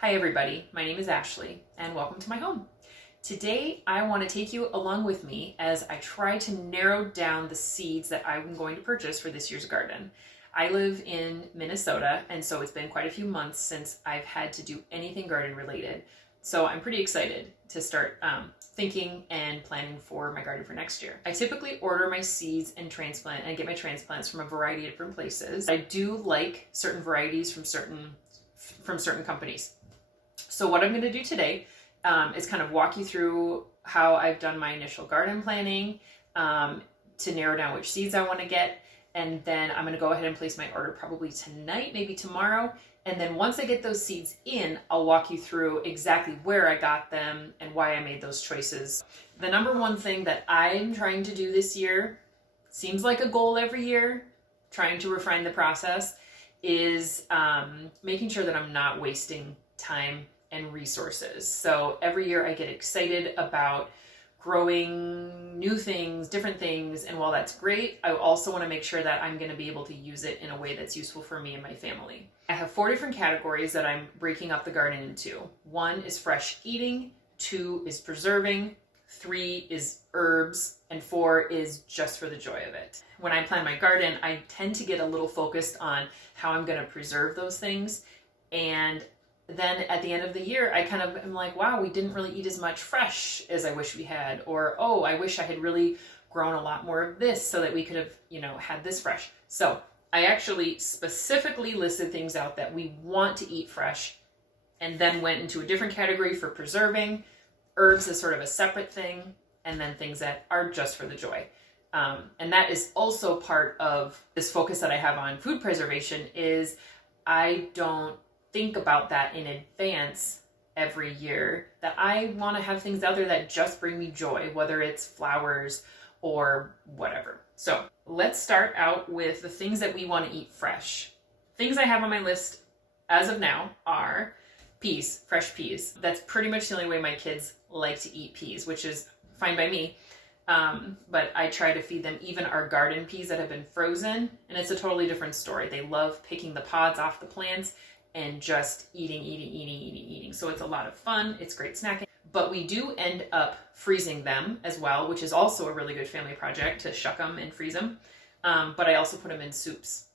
Hi everybody, my name is Ashley and welcome to my home. Today I want to take you along with me as I try to narrow down the seeds that I'm going to purchase for this year's garden. I live in Minnesota and so it's been quite a few months since I've had to do anything garden related. So I'm pretty excited to start thinking and planning for my garden for next year. I typically order my seeds and transplant and get my transplants from a variety of different places. I do like certain varieties from certain companies. So what I'm going to do today is kind of walk you through how I've done my initial garden planning to narrow down which seeds I want to get. And then I'm going to go ahead and place my order probably tonight, maybe tomorrow. And then once I get those seeds in, I'll walk you through exactly where I got them and why I made those choices. The number one thing that I'm trying to do this year, seems like a goal every year, trying to refine the process, is making sure that I'm not wasting time and resources. So every year I get excited about growing new things, different things, and while that's great, I also want to make sure that I'm going to be able to use it in a way that's useful for me and my family. I have 4 different categories that I'm breaking up the garden into. 1 is fresh eating, 2 is preserving, 3 is herbs, and 4 is just for the joy of it. When I plan my garden, I tend to get a little focused on how I'm going to preserve those things, and then at the end of the year, I kind of am like, wow, we didn't really eat as much fresh as I wish we had. Or, oh, I wish I had really grown a lot more of this so that we could have, had this fresh. So I actually specifically listed things out that we want to eat fresh and then went into a different category for preserving. Herbs is sort of a separate thing. And then things that are just for the joy. And that is also part of this focus that I have on food preservation is I don't think about that in advance every year, that I want to have things out there that just bring me joy, whether it's flowers or whatever. So let's start out with the things that we want to eat fresh. Things I have on my list as of now are peas, fresh peas. That's pretty much the only way my kids like to eat peas, which is fine by me. But I try to feed them even our garden peas that have been frozen, and it's a totally different story. They love picking the pods off the plants and just eating. So it's a lot of fun. It's great snacking. But we do end up freezing them as well, which is also a really good family project to shuck them and freeze them. But I also put them in soups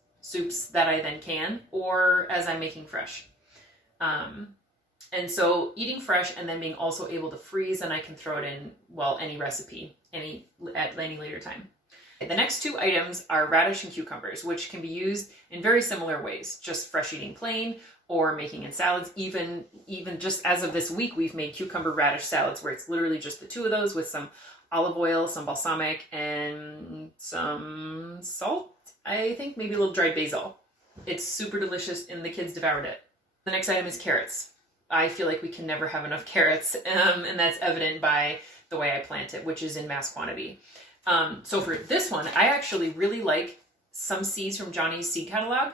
that I then can, or as I'm making fresh. And so eating fresh and then being also able to freeze, and I can throw it in, any recipe, at any later time. The next 2 items are radish and cucumbers, which can be used in very similar ways, just fresh eating plain or making in salads. Even just as of this week, we've made cucumber radish salads where it's literally just the 2 of those with some olive oil, some balsamic, and some salt, I think, maybe a little dried basil. It's super delicious and the kids devoured it. The next item is carrots. I feel like we can never have enough carrots, and that's evident by the way I plant it, which is in mass quantity. So for this one, I actually really like some seeds from Johnny's seed catalog.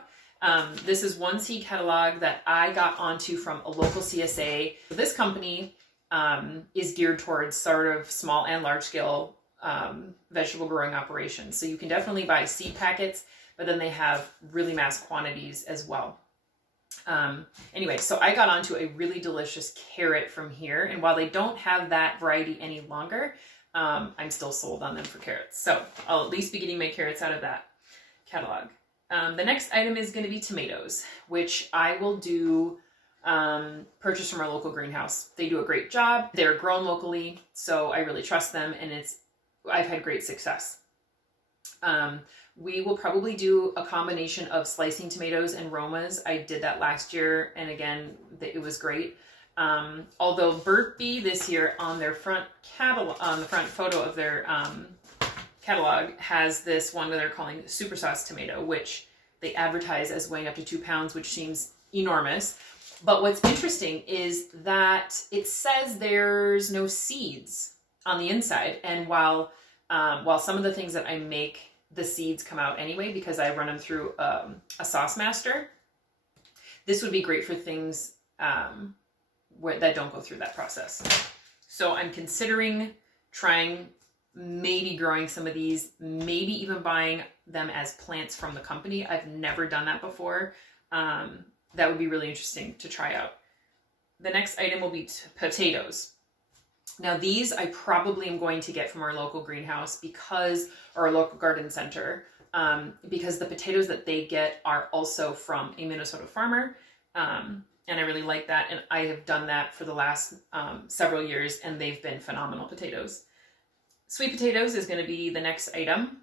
This is one seed catalog that I got onto from a local CSA. This company is geared towards sort of small and large scale vegetable growing operations. So you can definitely buy seed packets, but then they have really mass quantities as well. Anyway, so I got onto a really delicious carrot from here. And while they don't have that variety any longer, I'm still sold on them for carrots. So I'll at least be getting my carrots out of that catalog. The next item is going to be tomatoes, which I will do purchase from our local greenhouse. They do a great job. They're grown locally, so I really trust them, and I've had great success. We will probably do a combination of slicing tomatoes and Romas. I did that last year, and again, it was great. Although Burt Bee this year on their front catalog, on the front photo of their catalog, has this one that they're calling super sauce tomato, which they advertise as weighing up to 2 pounds, which seems enormous. But what's interesting is that it says there's no seeds on the inside, and while some of the things that I make, the seeds come out anyway because I run them through a sauce master, this would be great for things that don't go through that process. So I'm considering trying maybe growing some of these, maybe even buying them as plants from the company. I've never done that before. That would be really interesting to try out. The next item will be potatoes. Now these I probably am going to get from our local greenhouse or our local garden center, because the potatoes that they get are also from a Minnesota farmer. And I really like that. And I have done that for the last several years, and they've been phenomenal potatoes. Sweet potatoes is going to be the next item.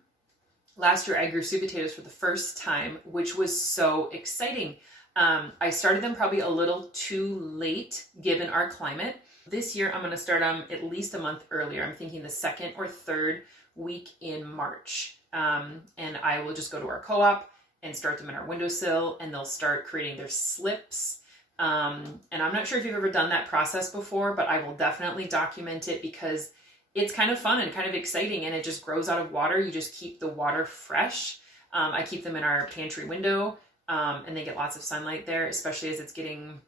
Last year I grew sweet potatoes for the first time, which was so exciting. I started them probably a little too late given our climate. This year I'm going to start them at least a month earlier. I'm thinking the second or third week in March. And I will just go to our co-op and start them in our windowsill, and they'll start creating their slips. And I'm not sure if you've ever done that process before, but I will definitely document it because it's kind of fun and kind of exciting, and it just grows out of water. You just keep the water fresh. I keep them in our pantry window, and they get lots of sunlight there, especially as it's getting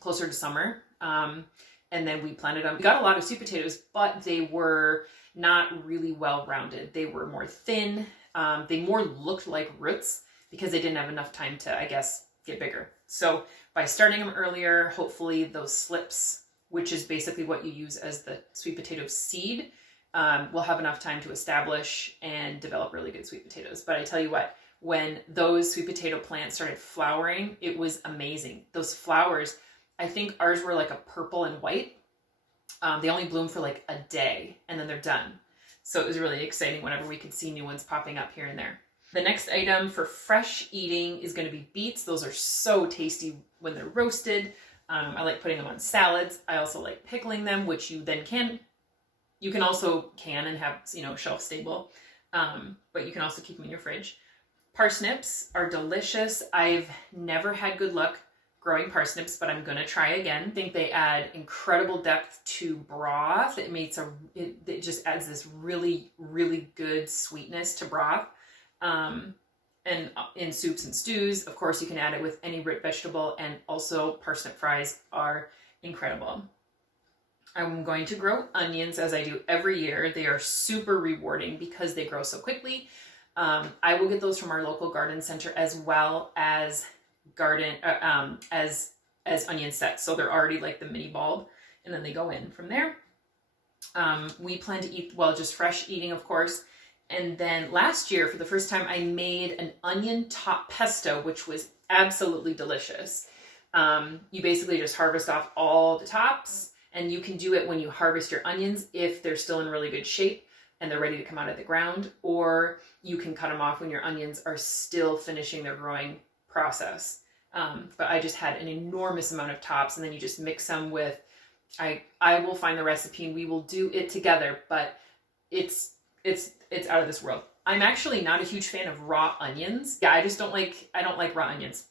closer to summer. And then we planted them. We got a lot of sweet potatoes, but they were not really well-rounded. They were more thin. They more looked like roots because they didn't have enough time to, I guess, get bigger. So by starting them earlier, hopefully those slips, which is basically what you use as the sweet potato seed, will have enough time to establish and develop really good sweet potatoes. But I tell you what, when those sweet potato plants started flowering, it was amazing. Those flowers, I think ours were like a purple and white. They only bloom for like a day and then they're done. So it was really exciting whenever we could see new ones popping up here and there. The next item for fresh eating is going to be beets. Those are so tasty when they're roasted. I like putting them on salads. I also like pickling them, which you then you can also and have, shelf stable, but you can also keep them in your fridge. Parsnips are delicious. I've never had good luck growing parsnips, but I'm going to try again. I think they add incredible depth to broth. It just adds this really, really good sweetness to broth. And in soups and stews, of course, you can add it with any root vegetable, and also parsnip fries are incredible. I'm going to grow onions as I do every year. They are super rewarding because they grow so quickly. I will get those from our local garden center as well as as onion sets. So they're already like the mini bulb, and then they go in from there. We plan to eat, just fresh eating, of course. And then last year, for the first time, I made an onion top pesto, which was absolutely delicious. You basically just harvest off all the tops, and you can do it when you harvest your onions if they're still in really good shape and they're ready to come out of the ground, or you can cut them off when your onions are still finishing their growing process. But I just had an enormous amount of tops, and then you just mix them with, I will find the recipe and we will do it together, but it's out of this world. I'm actually not a huge fan of raw onions. Yeah, I don't like raw onions.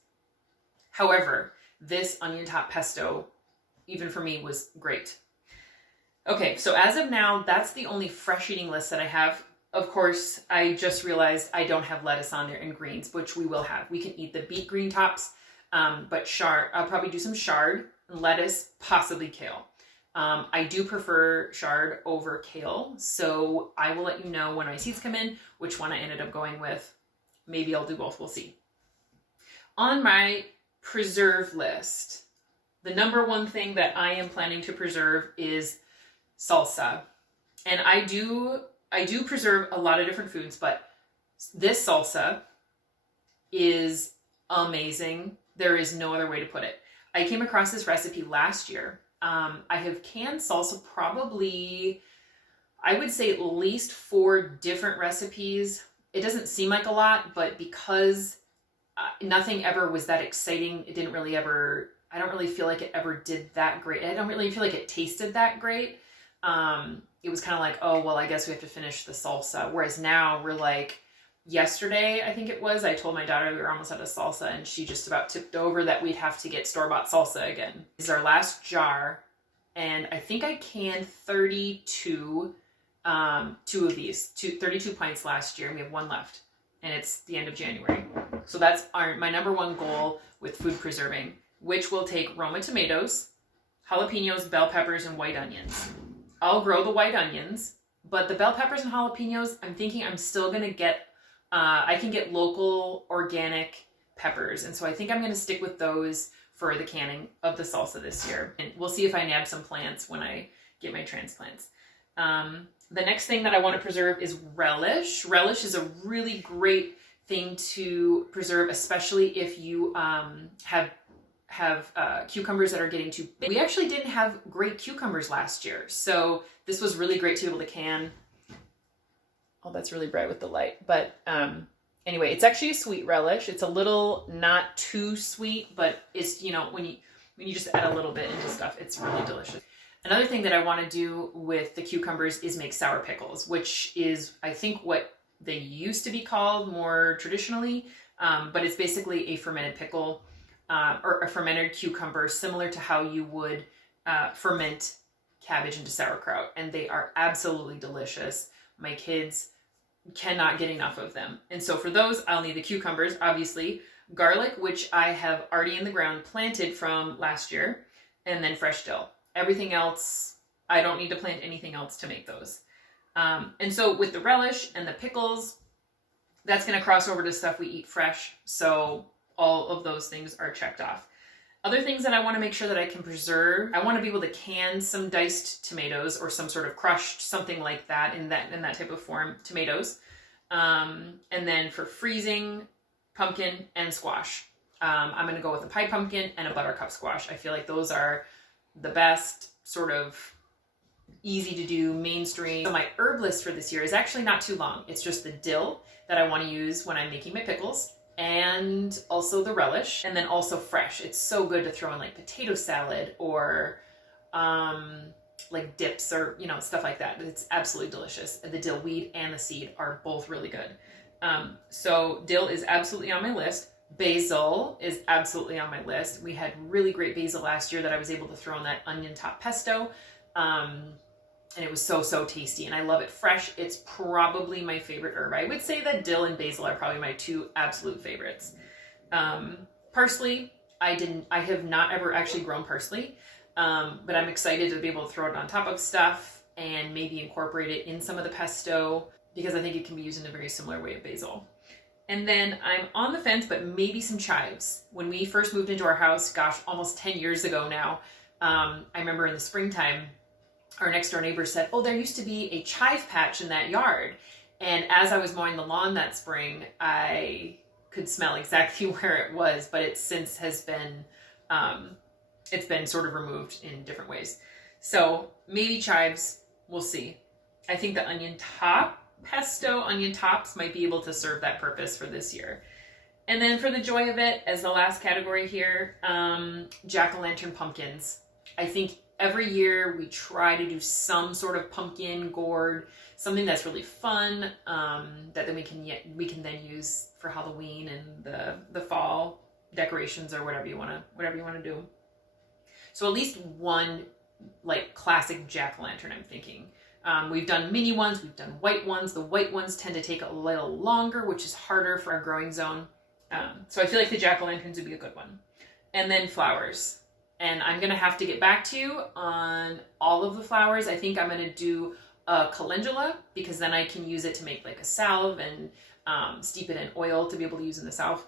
However, this onion top pesto, even for me, was great. Okay, so as of now, that's the only fresh eating list that I have. Of course, I just realized I don't have lettuce on there and greens, which we will have. We can eat the beet green tops, but I'll probably do some chard, lettuce, possibly kale. I do prefer chard over kale, so I will let you know when my seeds come in which one I ended up going with. Maybe I'll do both, we'll see. On my preserve list, the number one thing that I am planning to preserve is salsa. And I do preserve a lot of different foods, but this salsa is amazing. There is no other way to put it. I came across this recipe last year. I have canned salsa probably, I would say at least 4 different recipes. It doesn't seem like a lot, but because nothing ever was that exciting, I don't really feel like it ever did that great. I don't really feel like it tasted that great. It was kind of like, oh, well, I guess we have to finish the salsa. Whereas now we're like, yesterday, I think it was, I told my daughter we were almost out of salsa, and she just about tipped over that we'd have to get store-bought salsa again. This is our last jar, and I think I canned 32, 2 of these, 32 pints last year, and we have 1 left, and it's the end of January. So that's my number one goal with food preserving, which will take Roma tomatoes, jalapenos, bell peppers, and white onions. I'll grow the white onions, but the bell peppers and jalapenos, I'm thinking I'm still going to get I can get local organic peppers. And so I think I'm going to stick with those for the canning of the salsa this year. And we'll see if I nab some plants when I get my transplants. The next thing that I want to preserve is relish. Relish is a really great thing to preserve, especially if you have cucumbers that are getting too big. We actually didn't have great cucumbers last year, so this was really great to be able to can. Oh, that's really bright with the light. But anyway, it's actually a sweet relish. It's a little not too sweet, but it's, you know, when you just add a little bit into stuff, it's really delicious. Another thing that I want to do with the cucumbers is make sour pickles, which is, I think, what they used to be called more traditionally, but it's basically a fermented pickle or a fermented cucumber, similar to how you would ferment cabbage into sauerkraut, and they are absolutely delicious. My kids cannot get enough of them. And so for those, I'll need the cucumbers, obviously, garlic, which I have already in the ground planted from last year, and then fresh dill. Everything else, I don't need to plant anything else to make those. And so with the relish and the pickles, that's going to cross over to stuff we eat fresh. So all of those things are checked off. Other things that I want to make sure that I can preserve, I want to be able to can some diced tomatoes or some sort of crushed, something like that in that type of form, tomatoes. And then for freezing, pumpkin and squash. I'm going to go with a pie pumpkin and a buttercup squash. I feel like those are the best, sort of easy to do, mainstream. So my herb list for this year is actually not too long. It's just the dill that I want to use when I'm making my pickles, and also the relish, and then also fresh. It's so good to throw in like potato salad or like dips or, you know, stuff like that. It's absolutely delicious. The dill weed and the seed are both really good. So dill is absolutely on my list. Basil is absolutely on my list. We had really great basil last year that I was able to throw in that onion top pesto. And it was so, so tasty, and I love it fresh. It's probably my favorite herb. I would say that dill and basil are probably my two absolute favorites. Parsley, I have not ever actually grown parsley, but I'm excited to be able to throw it on top of stuff and maybe incorporate it in some of the pesto, because I think it can be used in a very similar way of basil. And then I'm on the fence, but maybe some chives. When we first moved into our house, gosh, almost 10 years ago now, I remember in the springtime, our next door neighbor said, oh, there used to be a chive patch in that yard. And as I was mowing the lawn that spring, I could smell exactly where it was, but it since has been, it's been sort of removed in different ways. So maybe chives, we'll see. I think the onion tops might be able to serve that purpose for this year. And then for the joy of it, as the last category here, jack-o'-lantern pumpkins. I think every year we try to do some sort of pumpkin gourd, something that's really fun, that then we can then use for Halloween and the fall decorations or whatever you want to do. So at least one like classic jack-o'-lantern, I'm thinking. We've done mini ones, we've done white ones. The white ones tend to take a little longer, which is harder for our growing zone. So I feel like the jack-o'-lanterns would be a good one. And then flowers. And I'm going to have to get back to you on all of the flowers. I think I'm going to do a calendula, because then I can use it to make like a salve and steep it in oil to be able to use in the salve.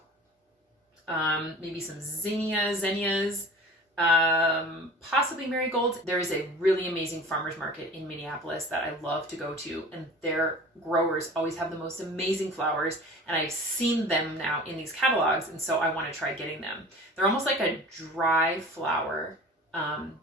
Maybe some zinnias, possibly marigolds. There is a really amazing farmer's market in Minneapolis that I love to go to, and their growers always have the most amazing flowers, and I've seen them now in these catalogs, and so I want to try getting them. They're almost like a dry flower.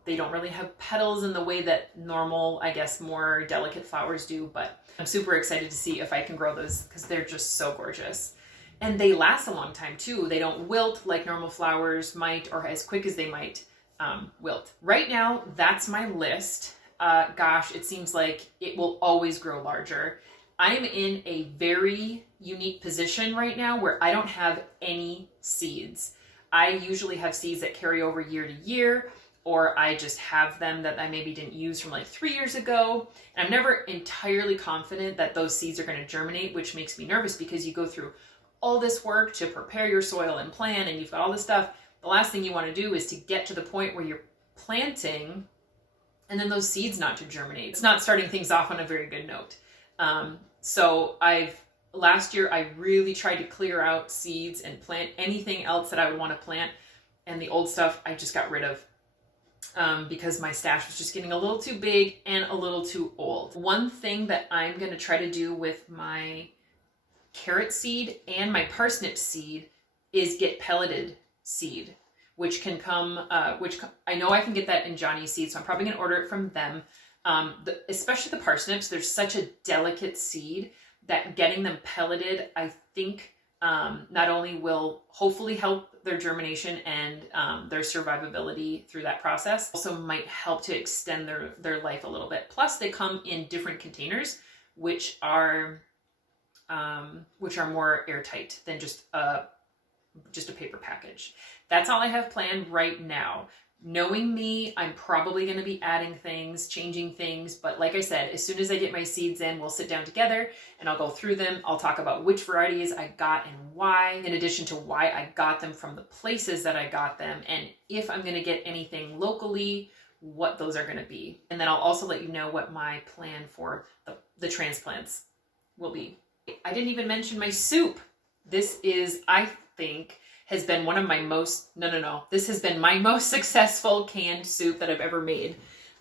They don't really have petals in the way that normal, I guess, more delicate flowers do, but I'm super excited to see if I can grow those, because they're just so gorgeous. And they last a long time too. They don't wilt like normal flowers might, or as quick as they might wilt. Right now, that's my list. Gosh, it seems like it will always grow larger. I'm in a very unique position right now where I don't have any seeds. I usually have seeds that carry over year to year, or I just have them that I maybe didn't use from like 3 years ago. And I'm never entirely confident that those seeds are going to germinate, which makes me nervous, because you go through all this work to prepare your soil and plant, and you've got all this stuff. The last thing you want to do is to get to the point where you're planting and then those seeds not to germinate. It's not starting things off on a very good note. So last year I really tried to clear out seeds and plant anything else that I would want to plant. and the old stuff I just got rid of because my stash was just getting a little too big and a little too old. One thing that I'm going to try to do with my carrot seed and my parsnip seed is get pelleted seed, which can come, I know I can get that in Johnny's Seed, so I'm probably going to order it from them. Especially the parsnips, they're such a delicate seed that getting them pelleted, I think, not only will hopefully help their germination and their survivability through that process, also might help to extend their life a little bit. Plus, they come in different containers, which are more airtight than just a paper package. That's all I have planned right now. Knowing me, I'm probably going to be adding things, changing things, but like I said, as soon as I get my seeds in, we'll sit down together and I'll go through them. I'll talk about which varieties I got and why, in addition to why I got them from the places that I got them, and if I'm going to get anything locally, what those are going to be. And then I'll also let you know what my plan for the transplants will be. I didn't even mention my soup. This is, I think, has been one of my most, this has been my most successful canned soup that I've ever made.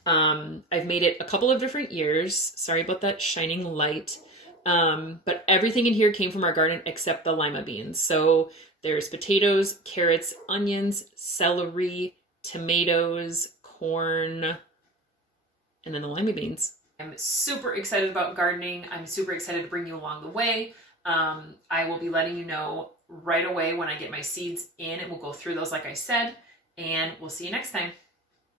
I've made it a couple of different years. Sorry about that shining light. But everything in here came from our garden except the lima beans. So there's potatoes, carrots, onions, celery, tomatoes, corn, and then the lima beans. I'm super excited about gardening. I'm super excited to bring you along the way. I will be letting you know right away when I get my seeds in, and we'll go through those like I said, and we'll see you next time.